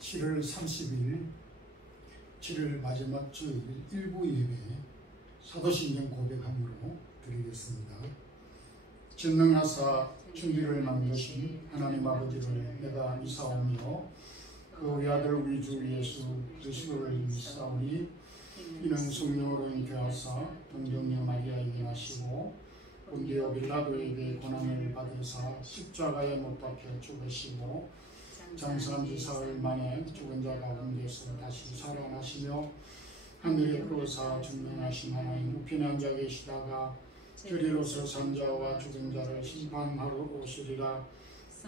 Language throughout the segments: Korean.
7월 30일 7월 마지막 주일 일부 예배 사도신경 고백함으로 드리겠습니다. 전능하사 천지를 만드신 하나님 아버지를 내가 미사오며 그 외아들 우리 주 예수 그리스도를 미사오니 이는 성령으로 잉태하사 동정녀 마리아에게 나시고 본디오 빌라도에게 고난을 받으사 십자가에 못 박혀 죽으시고 장사한 지 사흘 만에 죽은 자 가운데서 다시 살아나시며 하늘에 오르사 전능하신 하나님 우편에 앉아 계시다가 저리로서 산자와 죽은 자를 심판하러 오시리라.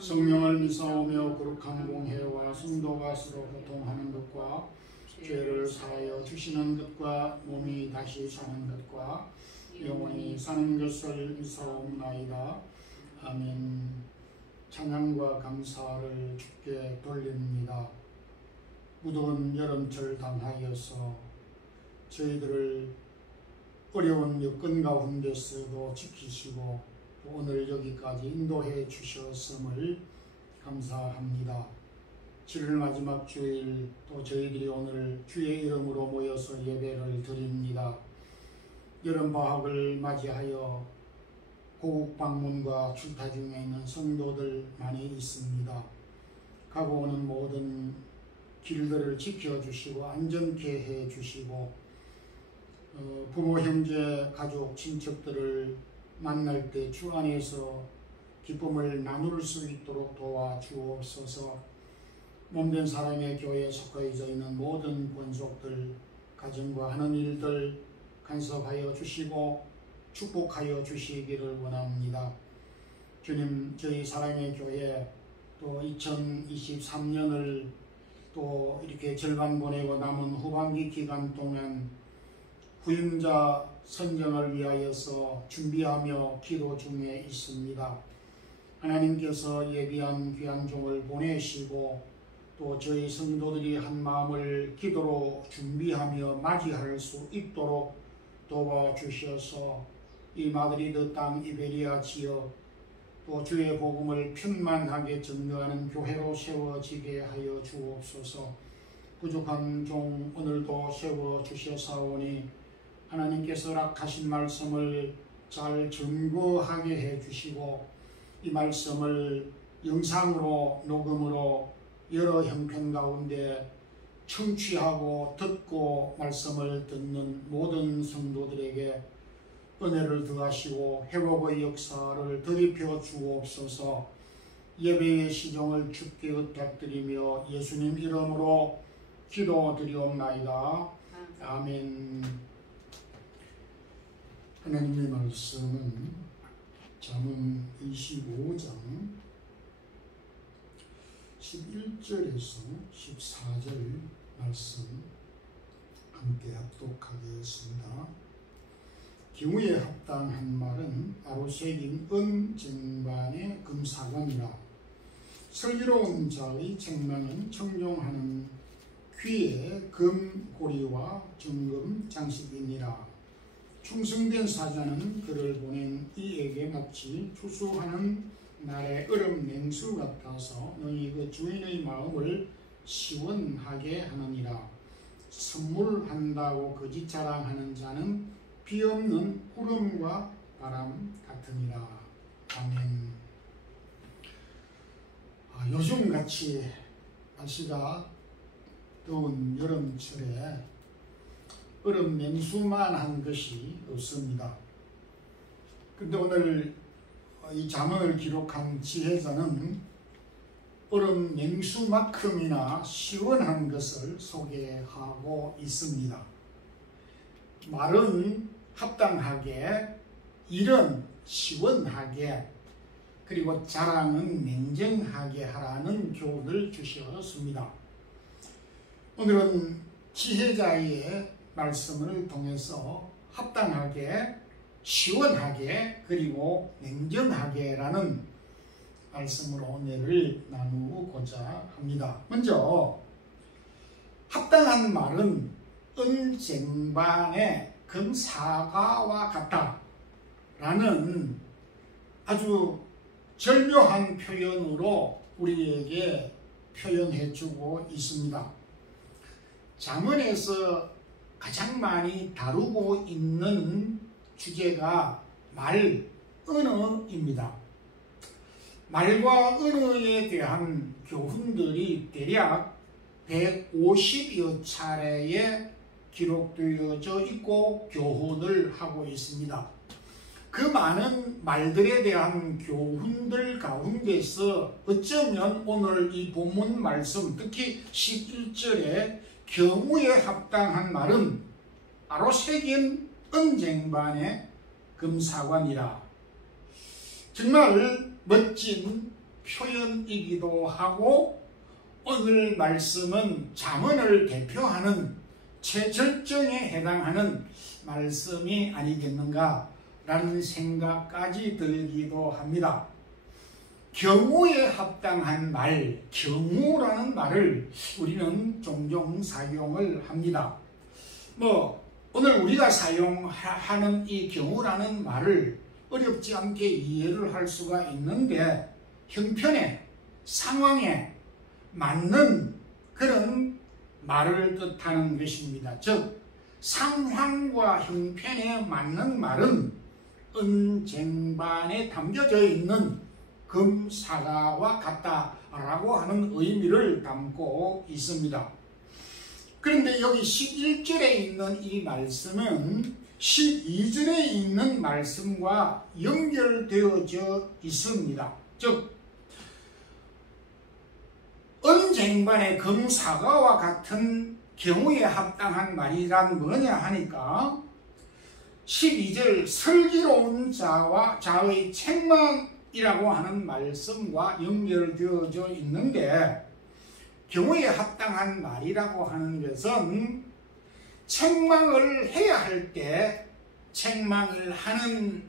성령을 미사오며 거룩한 공회와 성도가 서로 교통하는 것과 죄를 사하여 주시는 것과 몸이 다시 사는 것과 영원히 사는 것을 미사옵나이다. 아멘. 찬양과 감사를 주께 돌립니다. 무더운 여름철 당하여서 저희들을 어려운 여건 가운데서도 지키시고 또 오늘 여기까지 인도해 주셨음을 감사합니다. 7월 마지막 주일 또 저희들이 오늘 주의 이름으로 모여서 예배를 드립니다. 여름방학을 맞이하여 고국 방문과 출타 중에 있는 성도들 많이 있습니다. 가고 오는 모든 길들을 지켜주시고 안전케 해주시고 부모, 형제, 가족, 친척들을 만날 때 주 안에서 기쁨을 나눌 수 있도록 도와주옵소서. 몸된 사람의 교회에 속하여 있는 모든 권속들, 가정과 하는 일들 간섭하여 주시고 축복하여 주시기를 원합니다. 주님, 저희 사랑의 교회 또 2023년을 또 이렇게 절반 보내고 남은 후반기 기간 동안 후임자 선정을 위하여서 준비하며 기도 중에 있습니다. 하나님께서 예비한 귀한 종을 보내시고 또 저희 성도들이 한 마음을 기도로 준비하며 맞이할 수 있도록 도와주셔서 이 마드리드 땅 이베리아 지역 또 주의 복음을 편만하게 전도하는 교회로 세워지게 하여 주옵소서. 부족한 종 오늘도 세워주셔사오니 하나님께서 허락하신 말씀을 잘 증거하게 해주시고 이 말씀을 영상으로 녹음으로 여러 형편 가운데 청취하고 듣고 말씀을 듣는 모든 성도들에게 은혜를 더하시고 회복의 역사를 더입혀 주옵소서. 예배의 시종을 주께 부탁드리며 예수님 이름으로 기도드리옵나이다. 아멘. 하나님의 말씀은 잠언 25장 11절에서 14절 말씀 함께 합독하겠습니다. 경우에 합당한 말은 아로새긴 은쟁반의 금사관이라. 슬기로운 자의 책망은 청종하는 귀에 금고리와 정금 장식이니라. 충성된 사자는 그를 보낸 이에게 마치 추수하는 날의 얼음 냉수 같아서 너희 그 주인의 마음을 시원하게 하느니라. 선물한다고 거짓 자랑하는 자는 비 없는 구름과 바람 같으니라. 아멘. 요즘같이 날씨가 더운 여름철에 얼음 냉수만한 것이 없습니다. 근데 오늘 이 잠언을 기록한 지혜자는 얼음 냉수만큼이나 시원한 것을 소개하고 있습니다. 말은 합당하게, 일은 시원하게, 그리고 자랑은 냉정하게 하라는 교훈을 주셨습니다. 오늘은 지혜자의 말씀을 통해서 합당하게, 시원하게, 그리고 냉정하게라는 말씀으로 은혜를 나누고자 합니다. 먼저 합당한 말은 은쟁반의 금사과와 같다 라는 아주 절묘한 표현으로 우리에게 표현해주고 있습니다. 잠언에서 가장 많이 다루고 있는 주제가 말, 언어입니다. 말과 언어에 대한 교훈들이 대략 150여 차례에 기록되어져 있고 교훈을 하고 있습니다. 그 많은 말들에 대한 교훈들 가운데서 어쩌면 오늘 이 본문 말씀, 특히 11절에 경우에 합당한 말은 바로 새긴 은쟁반의 금사관이라. 정말 멋진 표현이기도 하고 오늘 말씀은 잠언을 대표하는 최절정에 해당하는 말씀이 아니겠는가 라는 생각까지 들기도 합니다. 경우에 합당한 말, 경우라는 말을 우리는 종종 사용을 합니다. 오늘 우리가 사용하는 이 경우라는 말을 어렵지 않게 이해를 할 수가 있는데 형편에, 상황에 맞는 그런 말을 뜻하는 것입니다. 즉, 상황과 형편에 맞는 말은 은쟁반에 담겨져 있는 금사과와 같다라고 하는 의미를 담고 있습니다. 그런데 여기 11절에 있는 이 말씀은 12절에 있는 말씀과 연결되어져 있습니다. 즉, 은쟁반의 금사과와 같은 경우에 합당한 말이란 뭐냐 하니까 12절 슬기로운 자의 책망이라고 하는 말씀과 연결되어져 있는데 경우에 합당한 말이라고 하는 것은 책망을 해야 할 때 책망을 하는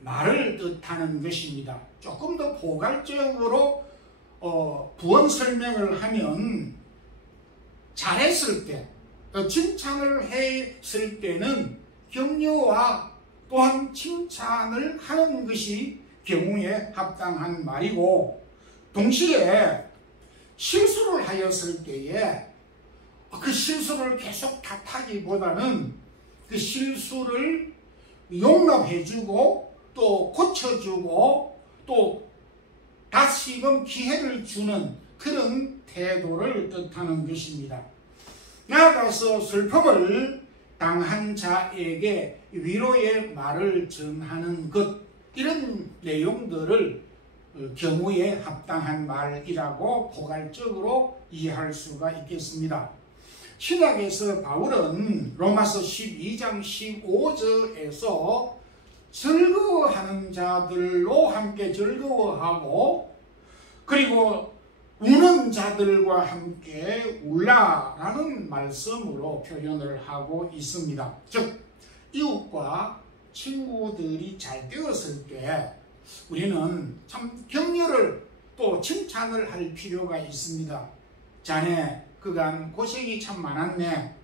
말을 뜻하는 것입니다. 조금 더 포괄적으로 부언 설명을 하면 잘했을 때, 칭찬을 했을 때는 격려와 또한 칭찬을 하는 것이 경우에 합당한 말이고, 동시에 실수를 하였을 때에 그 실수를 계속 탓하기보다는 그 실수를 용납해주고 또 고쳐주고 또 다시금 기회를 주는 그런 태도를 뜻하는 것입니다. 나아가서 슬픔을 당한 자에게 위로의 말을 전하는 것, 이런 내용들을 경우에 합당한 말이라고 포괄적으로 이해할 수가 있겠습니다. 신약에서 바울은 로마서 12장 15절에서 즐거워하는 자들로 함께 즐거워하고 그리고 우는 자들과 함께 울라라는 말씀으로 표현을 하고 있습니다. 즉, 이웃과 친구들이 잘 되었을 때 우리는 참 격려를 또 칭찬을 할 필요가 있습니다. 자네 그간 고생이 참 많았네.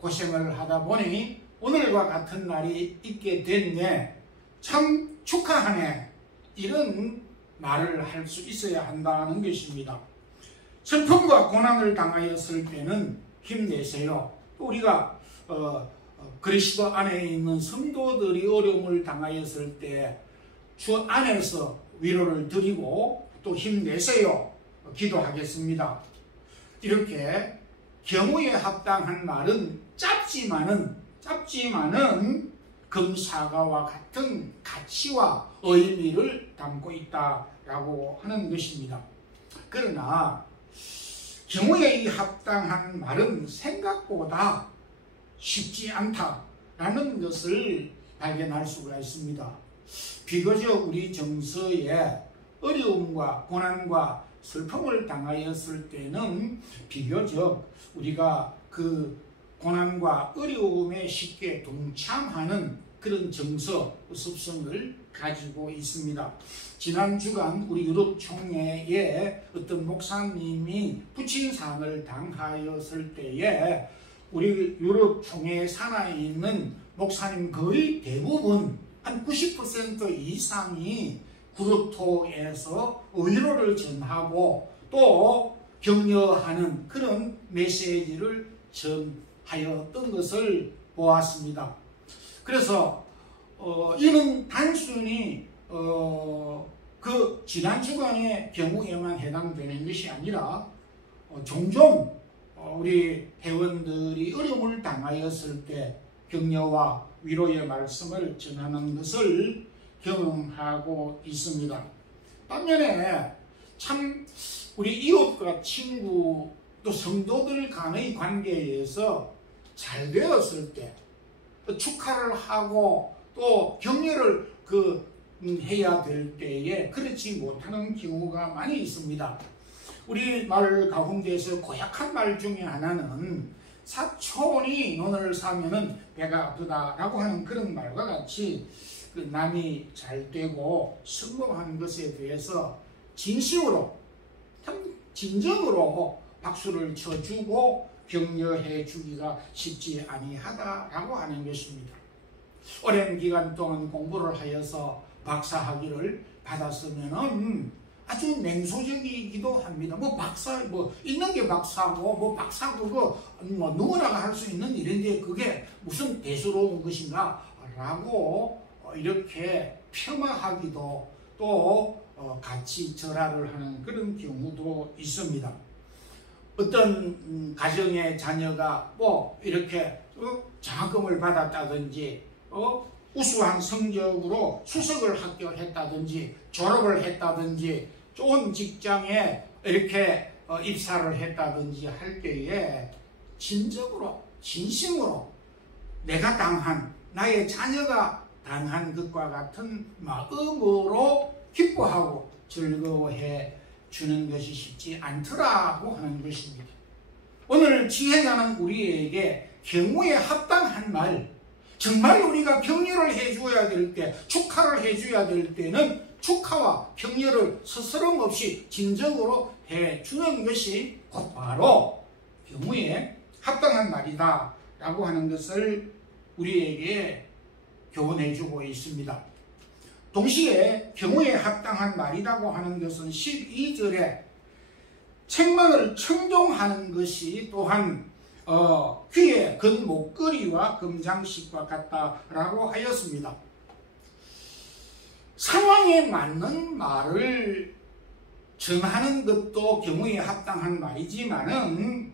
고생을 하다 보니 오늘과 같은 날이 있게 됐네. 참 축하하네. 이런 말을 할 수 있어야 한다는 것입니다. 슬픔과 고난을 당하였을 때는 힘내세요. 우리가 그리스도 안에 있는 성도들이 어려움을 당하였을 때 주 안에서 위로를 드리고 또 힘내세요. 기도하겠습니다. 이렇게 경우에 합당한 말은 짧지만은 금사과와 같은 가치와 의미를 담고 있다라고 하는 것입니다. 그러나 경우에 합당한 말은 생각보다 쉽지 않다라는 것을 발견할 수가 있습니다. 비교적 우리 정서에 어려움과 고난과 슬픔을 당하였을 때는 비교적 우리가 그 고난과 어려움에 쉽게 동참하는 그런 정서, 습성을 가지고 있습니다. 지난 주간 우리 유럽 총회에 어떤 목사님이 부친상을 당하였을 때에 우리 유럽 총회 산하에 있는 목사님 거의 대부분 한 90% 이상이 구루토에서 위로를 전하고 또 격려하는 그런 메시지를 전하였던 것을 보았습니다. 그래서 이는 단순히 그 지난 주간의 경우에만 해당되는 것이 아니라 종종 우리 회원들이 어려움을 당하였을 때 격려와 위로의 말씀을 전하는 것을 경험하고 있습니다. 반면에 참 우리 이웃과 친구 또 성도들 간의 관계에서 잘 되었을 때 축하를 하고 또 격려를 해야 될 때에 그렇지 못하는 경우가 많이 있습니다. 우리 말 가운데서 고약한 말 중에 하나는 사촌이 논을 사면은 배가 아프다라고 하는 그런 말과 같이 남이 잘 되고 성공한 것에 대해서 진심으로 참 진정으로 박수를 쳐주고 격려해 주기가 쉽지 아니하다라고 하는 것입니다. 오랜 기간 동안 공부를 하여서 박사학위를 받았으면은 아주 냉소적이기도 합니다. 박사 있는 게 박사고 박사 그거 누구나가 할 수 있는 일인데 그게 무슨 대수로운 것인가라고 이렇게 폄하하기도 또 같이 절하를 하는 그런 경우도 있습니다. 어떤 가정의 자녀가 이렇게 장학금을 받았다든지 우수한 성적으로 수석을 합격했다든지 졸업을 했다든지 좋은 직장에 이렇게 입사를 했다든지 할 때에 진정으로 진심으로 내가 당한 나의 자녀가 당한 것과 같은 마음으로 기뻐하고 즐거워해 주는 것이 쉽지 않더라고 하는 것입니다. 오늘 지혜자는 우리에게 경우에 합당한 말, 정말 우리가 격려를 해줘야 될 때, 축하를 해줘야 될 때는 축하와 격려를 스스럼 없이 진정으로 해주는 것이 곧바로 경우에 합당한 말이다 라고 하는 것을 우리에게 교훈해주고 있습니다. 동시에 경우에 합당한 말이라고 하는 것은 12절에 책망을 청종하는 것이 또한 귀에 건 목걸이와 금장식과 같다라고 하였습니다. 상황에 맞는 말을 전하는 것도 경우에 합당한 말이지만은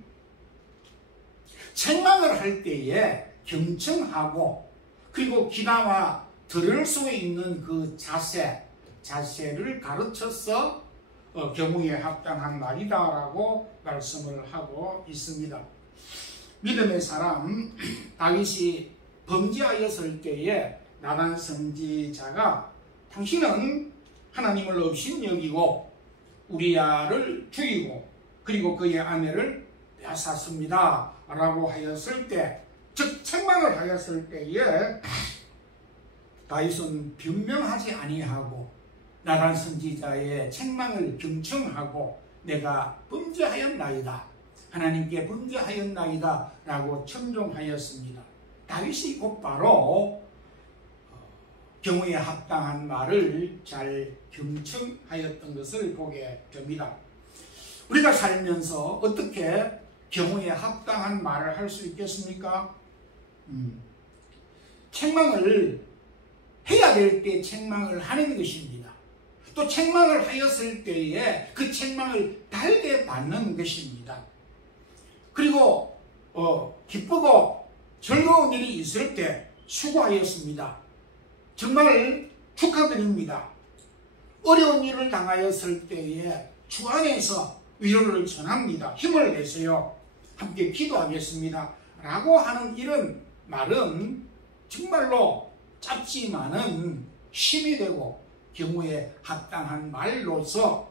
책망을 할 때에 경청하고 그리고 귀담아 들을 수 있는 그 자세를 가르쳐서 경우에 합당한 말이다라고 말씀을 하고 있습니다. 믿음의 사람 다윗이 범죄하였을 때에 나단 선지자가 당신은 하나님을 업신여기고 우리야를 죽이고 그리고 그의 아내를 빼앗았습니다 라고 하였을 때, 즉 책망을 하였을 때에 다윗은 변명하지 아니하고 나단 선지자의 책망을 경청하고 내가 범죄하였나이다, 하나님께 범죄하였나이다 라고 청종하였습니다. 다윗이 곧바로 경우에 합당한 말을 잘 경청하였던 것을 보게 됩니다. 우리가 살면서 어떻게 경우에 합당한 말을 할 수 있겠습니까? 책망을 해야 될 때 책망을 하는 것입니다. 또 책망을 하였을 때에 그 책망을 달게 받는 것입니다. 그리고 기쁘고 즐거운 일이 있을 때 수고하였습니다, 정말 축하드립니다, 어려운 일을 당하였을 때에 주 안에서 위로를 전합니다, 힘을 내세요, 함께 기도하겠습니다 라고 하는 이런 말은 정말로 짧지만은 힘이 되고 경우에 합당한 말로서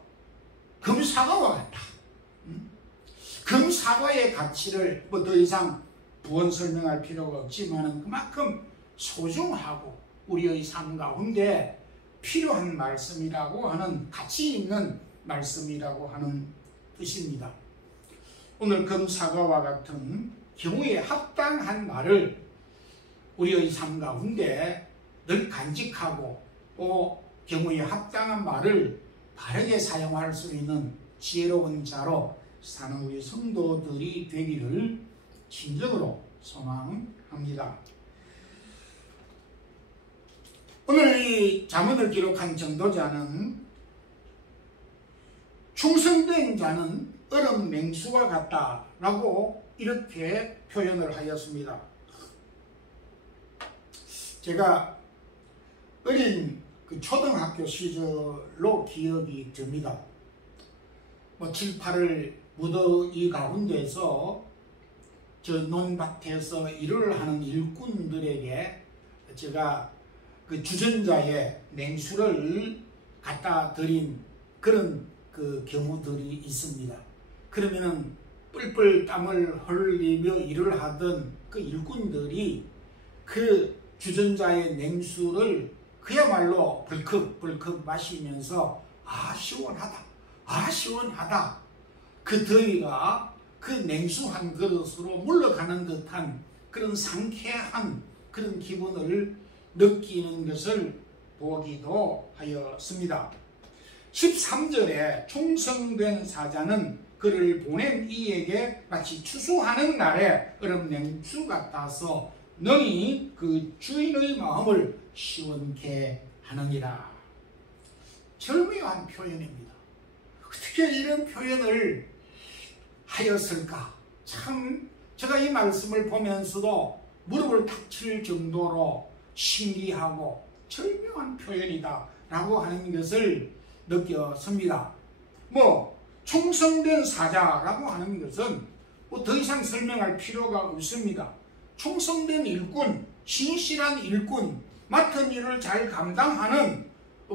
금사과와 같다. 금사과의 가치를 더 이상 부언 설명할 필요가 없지만은 그만큼 소중하고 우리의 삶 가운데 필요한 말씀이라고 하는, 가치 있는 말씀이라고 하는 뜻입니다. 오늘 금사과와 같은 경우에 합당한 말을 우리의 삶 가운데 늘 간직하고 또 경우에 합당한 말을 바르게 사용할 수 있는 지혜로운 자로 사는 우리 성도들이 되기를 진정으로 소망합니다. 오늘 이 잠언을 기록한 전도자는 충성된 자는 얼음 냉수와 같다라고 이렇게 표현을 하였습니다. 제가 어린 그 초등학교 시절로 기억이 듭니다. 7, 8월 무더위 가운데서 저 논밭에서 일을 하는 일꾼들에게 제가 그 주전자에 냉수를 갖다 드린 그런 그 경우들이 있습니다. 그러면은 뿔뿔 땀을 흘리며 일을 하던 그 일꾼들이 그 주전자의 냉수를 그야말로 벌컥벌컥 마시면서 시원하다, 시원하다, 그 더위가 그 냉수 한 그릇으로 물러가는 듯한 그런 상쾌한 그런 기분을 느끼는 것을 보기도 하였습니다. 13절에 충성된 사자는 그를 보낸 이에게 마치 추수하는 날에 얼음 냉수 같아서 능히 그 주인의 마음을 시원케 하느니라. 절묘한 표현입니다. 어떻게 이런 표현을 하였을까? 참 제가 이 말씀을 보면서도 무릎을 탁 칠 정도로 신기하고 절묘한 표현이다 라고 하는 것을 느꼈습니다. 충성된 사자라고 하는 것은 더 이상 설명할 필요가 없습니다. 충성된 일꾼, 신실한 일꾼, 맡은 일을 잘 감당하는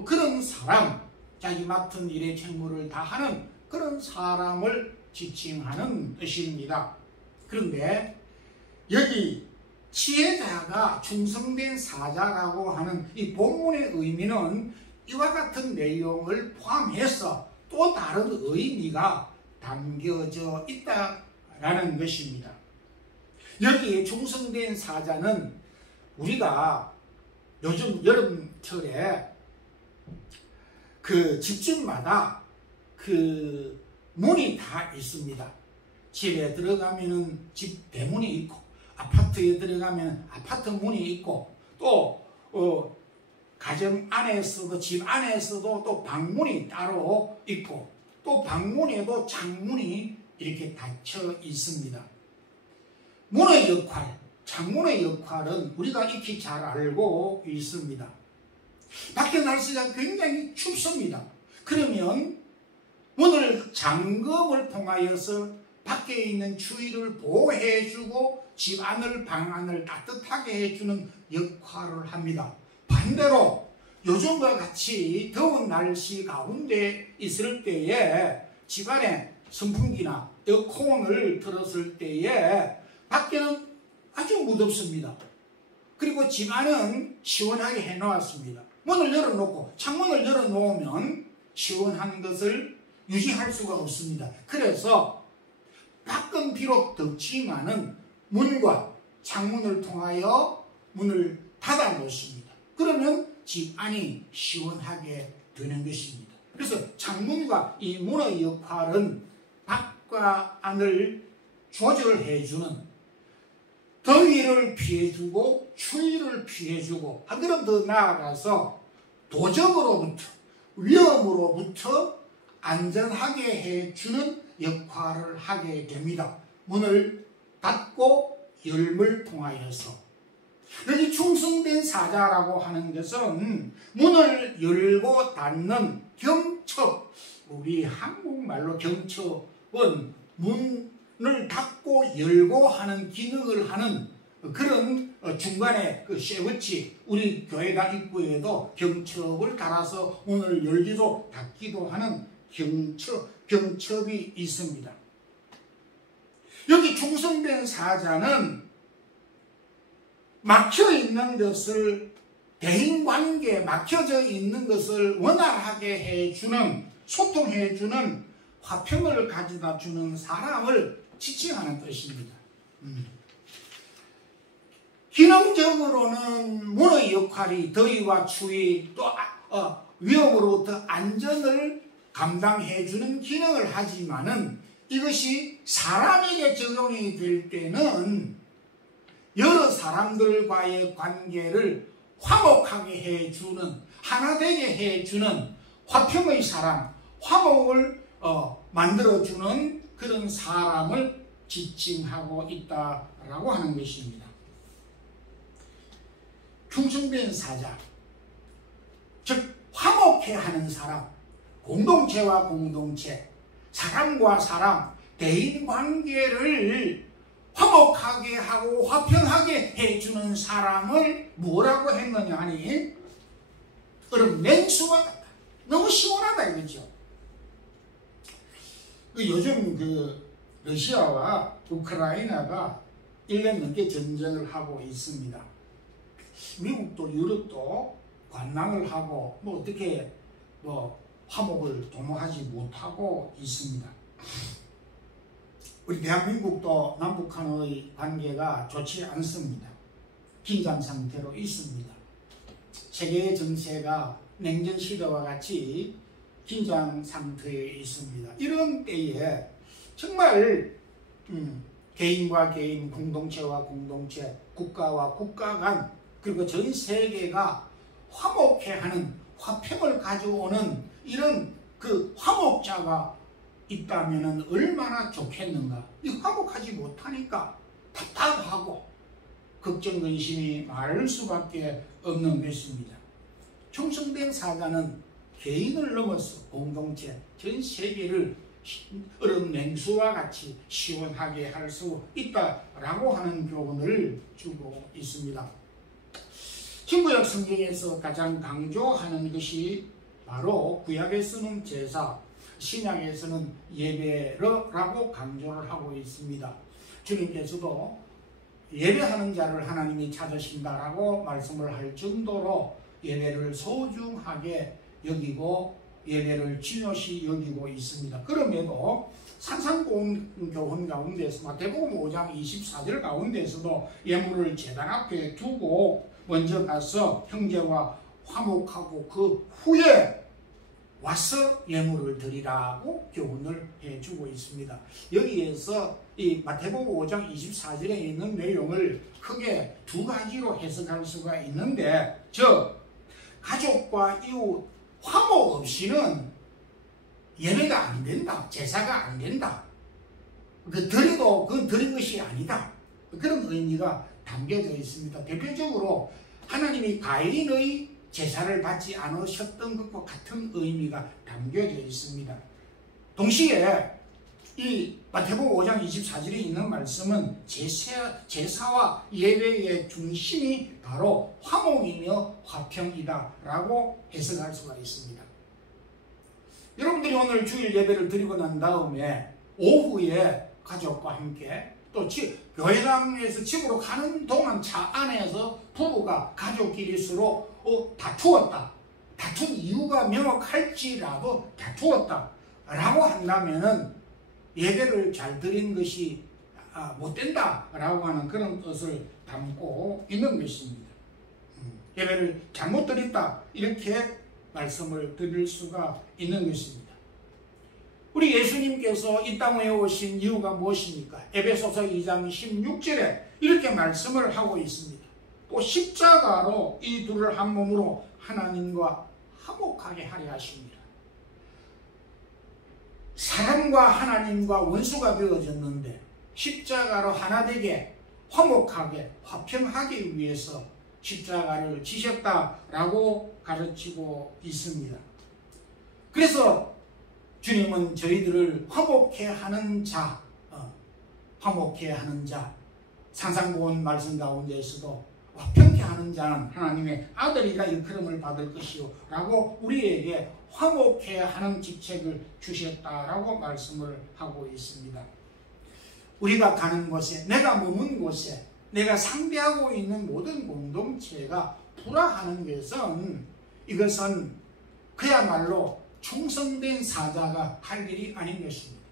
그런 사람, 자기 맡은 일의 책무를 다하는 그런 사람을 지칭하는 뜻입니다. 그런데 여기 지혜자가 충성된 사자라고 하는 이 본문의 의미는 이와 같은 내용을 포함해서 또 다른 의미가 담겨져 있다라는 것입니다. 여기에 충성된 사자는 우리가 요즘 여름철에 그 집집마다 그 문이 다 있습니다. 집에 들어가면은 집 대문이 있고, 아파트에 들어가면 아파트 문이 있고, 또 가정 안에서도 집 안에서도 또 방문이 따로 있고, 또 방문에도 창문이 이렇게 닫혀 있습니다. 문의 역할, 창문의 역할은 우리가 익히 잘 알고 있습니다. 밖에 날씨가 굉장히 춥습니다. 그러면 문을 잠금을 통하여서 밖에 있는 추위를 보호해주고 집 안을 방 안을 따뜻하게 해주는 역할을 합니다. 반대로 요즘과 같이 더운 날씨 가운데 있을 때에 집안에 선풍기나 에어컨을 틀었을 때에 밖에는 아주 무덥습니다. 그리고 집안은 시원하게 해놓았습니다. 문을 열어놓고 창문을 열어놓으면 시원한 것을 유지할 수가 없습니다. 그래서 밖은 비록 덥지만은 문과 창문을 통하여 문을 닫아 놓습니다. 그러면 집 안이 시원하게 되는 것입니다. 그래서 창문과 이 문의 역할은 밖과 안을 조절해주는, 더위를 피해주고 추위를 피해주고, 한 걸음 더 나아가서 도적으로부터, 위험으로부터 안전하게 해주는 역할을 하게 됩니다. 문을 닫고 열물 통하여서. 여기 충성된 사자라고 하는 것은 문을 열고 닫는 경첩, 우리 한국말로 경첩은 문을 닫고 열고 하는 기능을 하는 그런 중간에 그 쇠붙이, 우리 교회가 입구에도 경첩을 달아서 문을 열기도 닫기도 하는 경첩이 있습니다. 여기 충성된 사자는 막혀있는 것을, 대인관계에 막혀져 있는 것을 원활하게 해주는, 소통해주는, 화평을 가져다 주는 사람을 지칭하는 뜻입니다. 기능적으로는 문의 역할이 더위와 추위, 또 위험으로부터 안전을 감당해주는 기능을 하지만은 이것이 사람에게 적용이 될 때는 여러 사람들과의 관계를 화목하게 해주는, 하나 되게 해주는 화평의 사람, 화목을 만들어주는 그런 사람을 지칭하고 있다라고 하는 것입니다. 충성된 사자, 즉 화목해 하는 사람, 공동체와 공동체, 사람과 사람, 대인관계를 화목하게 하고 화평하게 해주는 사람을 뭐라고 했느냐 하니 여러분 냉수와 같다. 너무 시원하다 이거죠. 요즘 러시아와 우크라이나가 1년 넘게 전쟁을 하고 있습니다. 미국도 유럽도 관망을 하고 어떻게 화목을 도모하지 못하고 있습니다. 우리 대한민국도 남북한의 관계가 좋지 않습니다. 긴장 상태로 있습니다. 세계의 정세가 냉전 시대와 같이 긴장 상태에 있습니다. 이런 때에 정말 개인과 개인, 공동체와 공동체, 국가와 국가 간, 그리고 전 세계가 화목해하는, 화평을 가져오는 이런 그 화목자가 있다면 얼마나 좋겠는가. 이 화목하지 못하니까 답답하고 걱정, 근심이 많을 수밖에 없는 것입니다. 충성된 사자는 개인을 넘어서 공동체, 전 세계를 얼음 냉수와 같이 시원하게 할 수 있다라고 하는 교훈을 주고 있습니다. 신구약 성경에서 가장 강조하는 것이 바로 구약에서는 제사, 신약에서는 예배라고 강조를 하고 있습니다. 주님께서도 예배하는 자를 하나님이 찾으신다라고 말씀을 할 정도로 예배를 소중하게 여기고 예배를 중요시 여기고 있습니다. 그럼에도 산상보훈 가운데서 마태복음 5장 24절 가운데서도 예물을 제단 앞에 두고 먼저 가서 형제와 화목하고 그 후에 와서 예물을 드리라고 교훈을 해주고 있습니다. 여기에서 이 마태복음 5장 24절에 있는 내용을 크게 두 가지로 해석할 수가 있는데, 즉 가족과 이웃 화목 없이는 예배가 안 된다, 제사가 안 된다, 드려도 그건 드린 것이 아니다, 그런 의미가 담겨져 있습니다. 대표적으로 하나님이 가인의 제사를 받지 않으셨던 것과 같은 의미가 담겨져 있습니다. 동시에 이 마태복음 5장 24절에 있는 말씀은 제사와 예배의 중심이 바로 화목이며 화평이다 라고 해석할 수가 있습니다. 여러분들이 오늘 주일 예배를 드리고 난 다음에 오후에 가족과 함께 또 교회당에서 집으로 가는 동안 차 안에서 부부가 가족끼리 서로 다투었다, 다툰 이유가 명확할지라도 다투었다 라고 한다면은 예배를 잘 드린 것이 못된다 라고 하는 그런 뜻을 담고 있는 것입니다. 예배를 잘못 드렸다 이렇게 말씀을 드릴 수가 있는 것입니다. 우리 예수님께서 이 땅에 오신 이유가 무엇입니까? 에베소서 2장 16절에 이렇게 말씀을 하고 있습니다. 또 십자가로 이 둘을 한 몸으로 하나님과 화목하게 하려 하십니다. 사람과 하나님과 원수가 되어졌는데 십자가로 하나 되게 화목하게 화평하기 위해서 십자가를 지셨다라고 가르치고 있습니다. 그래서 주님은 저희들을 화목해 하는 자, 산상보훈 말씀 가운데에서도 화평케 하는 자는 하나님의 아들이라 일컬음을 받을 것이요 라고 우리에게 화목해 하는 직책을 주셨다라고 말씀을 하고 있습니다. 우리가 가는 곳에, 내가 머문 곳에, 내가 상대하고 있는 모든 공동체가 불화하는 것은, 이것은 그야말로 충성된 사자가 할 일이 아닌 것입니다.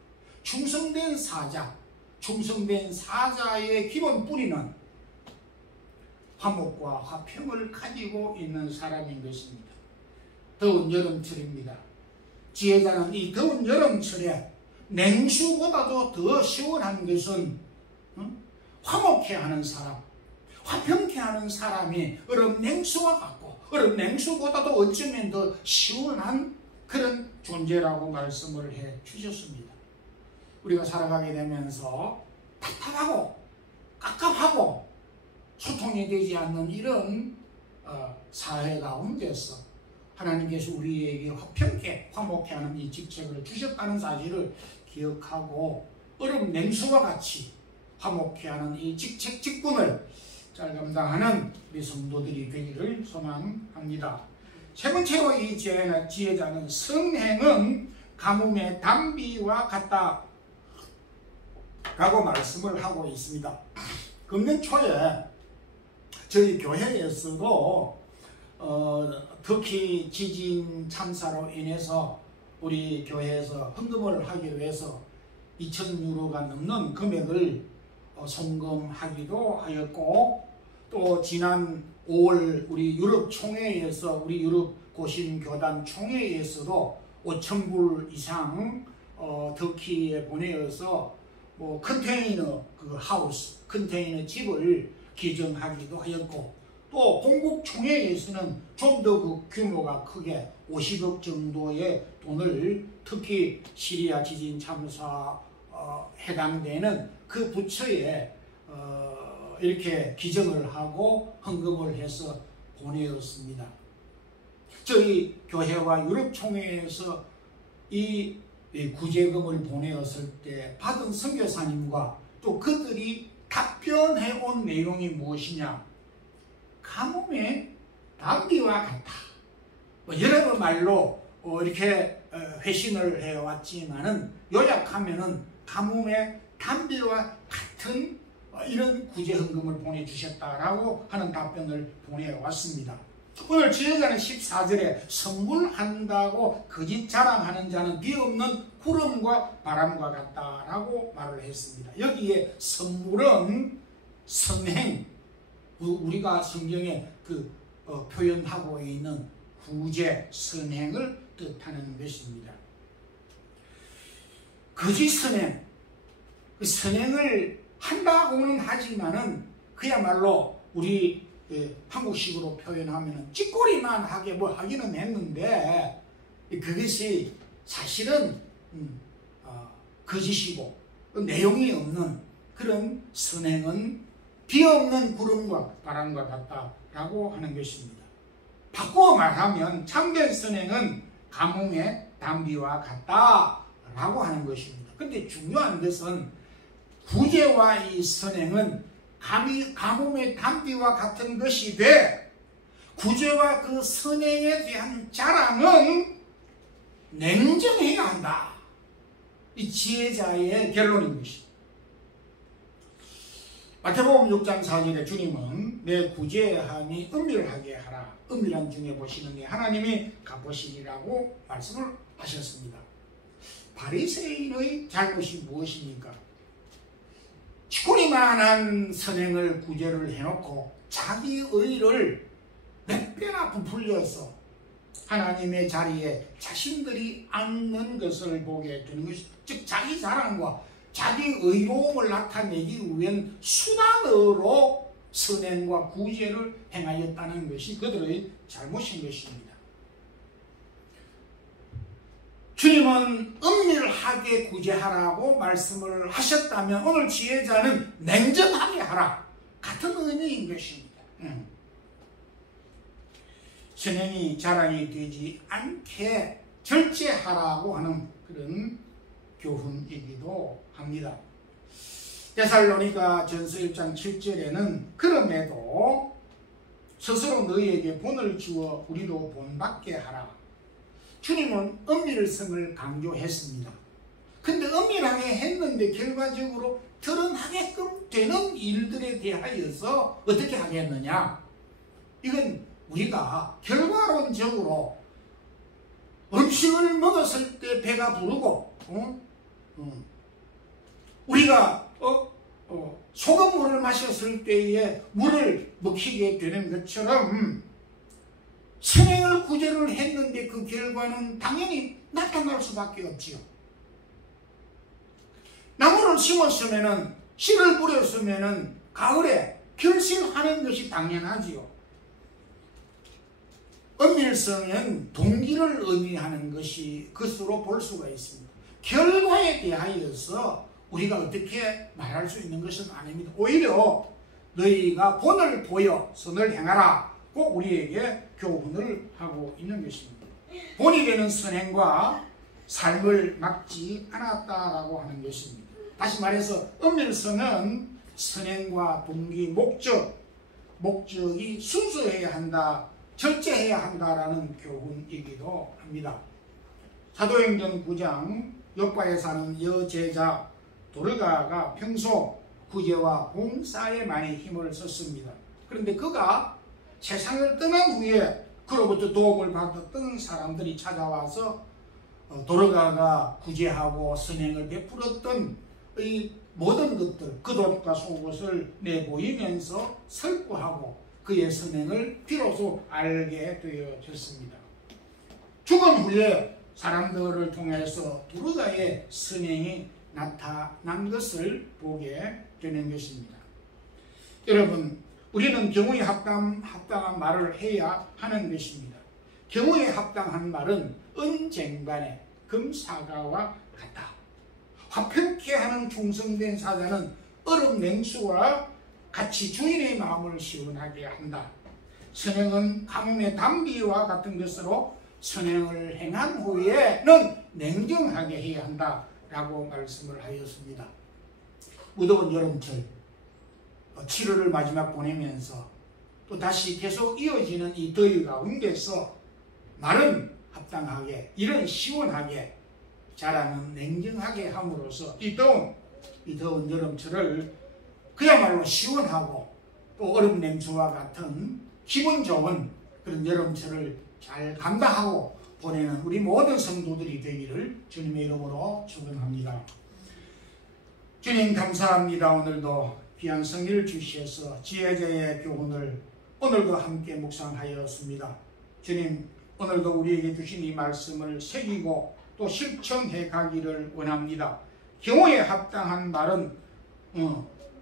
충성된 사자의 기본 뿌리는 화목과 화평을 가지고 있는 사람인 것입니다. 더운 여름철입니다. 지혜자는 이 더운 여름철에 냉수보다도 더 시원한 것은 화목해 하는 사람, 화평케 하는 사람이 얼음 냉수와 같고 얼음 냉수보다도 어쩌면 더 시원한 그런 존재라고 말씀을 해 주셨습니다. 우리가 살아가게 되면서 답답하고 깝깝하고 소통이 되지 않는 이런 사회 가운데서 하나님께서 우리에게 화평케 화목케 하는 이 직책을 주셨다는 사실을 기억하고 얼음 냉수와 같이 화목케 하는 이 직책 직분을 잘 감당하는 우리 성도들이 되기를 소망합니다. 세 번째로 이 지혜자는 성행은 가뭄의 단비와 같다 라고 말씀을 하고 있습니다. 금년 초에 저희 교회에서도 특히 지진 참사로 인해서 우리 교회에서 헌금을 하기 위해서 2,000유로가 넘는 금액을 송금하기도 하였고, 또 지난 5월 우리 유럽 총회에서 우리 유럽 고신 교단 총회에서도 5,000불 이상 터키에 보내어서 컨테이너 그 하우스, 컨테이너 집을 기증하기도 하였고, 또 공국총회에서는 좀 더 그 규모가 크게 50억 정도의 돈을 특히 시리아 지진 참사 해당되는 그 부처에 이렇게 기증을 하고 헌금을 해서 보내었습니다. 저희 교회와 유럽총회에서 이 구제금을 보내었을 때 받은 선교사님과 또 그들이 답변해 온 내용이 무엇이냐? 가뭄의 단비와 같다. 여러 말로 이렇게 회신을 해왔지만은 요약하면은 가뭄의 단비와 같은 이런 구제헌금을 보내주셨다라고 하는 답변을 보내왔습니다. 오늘 지혜자는 14절에 선물한다고 거짓 자랑하는 자는 비 없는 구름과 바람과 같다라고 말을 했습니다. 여기에 선물은 선행, 우리가 성경에 표현하고 있는 구제, 선행을 뜻하는 것입니다. 거짓 선행, 그 선행을 한다고는 하지만은 그야말로 우리 한국식으로 표현하면 찌꼬리만 하게 하기는 했는데 그것이 사실은 거짓이고 내용이 없는 그런 선행은 비 없는 구름과 바람과 같다라고 하는 것입니다. 바꾸어 말하면 참된 선행은 가뭄의 단비와 같다라고 하는 것입니다. 그런데 중요한 것은 구제와 이 선행은 가뭄의 단비와 같은 것이 돼 구제와 그 선행에 대한 자랑은 냉정해야 한다. 이 지혜자의 결론인 것입니다. 마태복음 6장 4절에 주님은 내 구제함이 은밀하게 하라. 은밀한 중에 보시는 게 하나님이 갚으시리라고 말씀을 하셨습니다. 바리새인의 잘못이 무엇입니까? 치코리만한 선행을 구제를 해놓고 자기 의를 몇 배나 부풀려서 하나님의 자리에 자신들이 앉는 것을 보게 되는 것이, 즉 자기 자랑과 자기 의로움을 나타내기 위한 수단으로 선행과 구제를 행하였다는 것이 그들의 잘못인 것입니다. 주님은 은밀하게 구제하라고 말씀을 하셨다면 오늘 지혜자는 냉정하게 하라, 같은 의미인 것입니다. 선행이 자랑이 되지 않게 절제하라고 하는 그런 교훈이기도 합니다. 데살로니가 전서 1장 7절에는 그럼에도 스스로 너희에게 본을 주어 우리도 본받게 하라. 주님은 은밀성을 강조했습니다. 근데 은밀하게 했는데 결과적으로 드러나게끔 되는 일들에 대하여서 어떻게 하겠느냐? 이건 우리가 결과론적으로 음식을 먹었을 때 배가 부르고 우리가 소금물을 마셨을 때에 물을 먹히게 되는 것처럼 선행을 구제를 했는데 그 결과는 당연히 나타날 수밖에 없지요. 심었으면은 씨를 뿌렸으면은 가을에 결실하는 것이 당연하지요. 은밀성은 동기를 의미하는 것으로 볼 수가 있습니다. 결과에 대하여서 우리가 어떻게 말할 수 있는 것은 아닙니다. 오히려 너희가 본을 보여 선을 행하라 꼭 우리에게 교훈을 하고 있는 것입니다. 본이 되는 선행과 삶을 막지 않았다라고 하는 것입니다. 다시 말해서 은밀성은 선행과 동기, 목적이 순수해야 한다, 절제해야 한다라는 교훈이기도 합니다. 사도행전 9장 옆바에 사는 여제자 도르가가 평소 구제와 봉사에 많이 힘을 썼습니다. 그런데 그가 세상을 떠난 후에 그로부터 도움을 받았던 사람들이 찾아와서 도르가가 구제하고 선행을 베풀었던 이 모든 것들, 겉옷과 속옷을 내보이면서 설구하고 그의 선행을 비로소 알게 되어졌습니다. 죽은 후에 사람들을 통해서 도르가의 선행이 나타난 것을 보게 되는 것입니다. 여러분, 우리는 경우에 합당한 말을 해야 하는 것입니다. 경우에 합당한 말은 은쟁반의 금사과와 같다. 화평케 하는 충성된 사자는 얼음 냉수와 같이 주인의 마음을 시원하게 한다. 선행은 가뭄의 담비와 같은 것으로 선행을 행한 후에는 냉정하게 해야 한다 라고 말씀을 하였습니다. 무더운 여름철 7월을 마지막 보내면서 또 다시 계속 이어지는 이 더위 가운데서 말은 합당하게, 일은 시원하게, 자라는 냉정하게 함으로써 이 더운 여름철을 그야말로 시원하고 또 얼음 냉수와 같은 기분 좋은 그런 여름철을 잘 감당하고 보내는 우리 모든 성도들이 되기를 주님의 이름으로 축원합니다. 주님 감사합니다. 오늘도 귀한 성의를 주셔서 지혜자의 교훈을 오늘도 함께 묵상하였습니다. 주님, 오늘도 우리에게 주신 이 말씀을 새기고 또 실천해 가기를 원합니다. 경우에 합당한 말은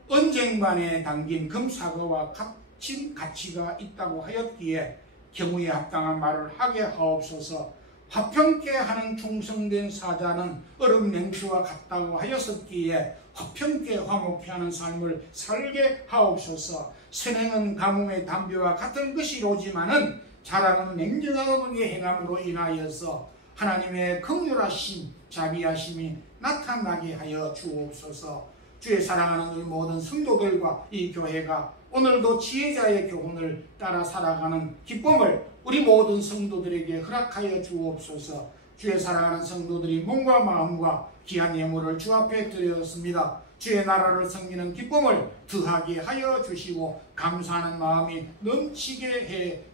언쟁반에 담긴 금사과와 같은 가치가 있다고 하였기에 경우에 합당한 말을 하게 하옵소서. 화평케 하는 충성된 사자는 얼음 냉수와 같다고 하였었기에 화평케 화목케 하는 삶을 살게 하옵소서. 선행은 가뭄의 담비와 같은 것이로지만은 자라는 냉정하게 행함으로 인하여서 하나님의 긍휼하심, 자비하심이 나타나게 하여 주옵소서. 주의 사랑하는 우리 모든 성도들과 이 교회가 오늘도 지혜자의 교훈을 따라 살아가는 기쁨을 우리 모든 성도들에게 허락하여 주옵소서. 주의 사랑하는 성도들이 몸과 마음과 귀한 예물을 주 앞에 드렸습니다. 주의 나라를 섬기는 기쁨을 더하게 하여 주시고 감사하는 마음이 넘치게 해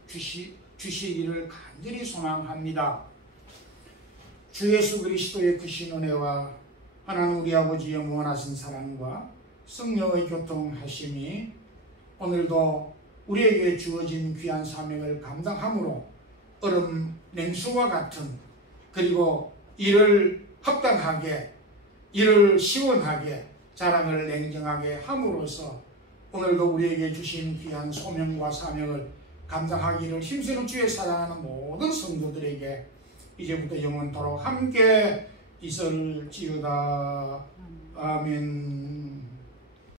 주시기를 간절히 소망합니다. 주 예수 그리스도의 크신 은혜와 하나님 우리 아버지의 무한하신 사랑과 성령의 교통하심이 오늘도 우리에게 주어진 귀한 사명을 감당함으로 얼음 냉수와 같은 그리고 이를 합당하게 이를 시원하게 자랑을 냉정하게 함으로써 오늘도 우리에게 주신 귀한 소명과 사명을 감당하기를 힘쓰는 주의 사랑하는 모든 성도들에게 이제부터 영원토록 함께 있을지어다. 아멘.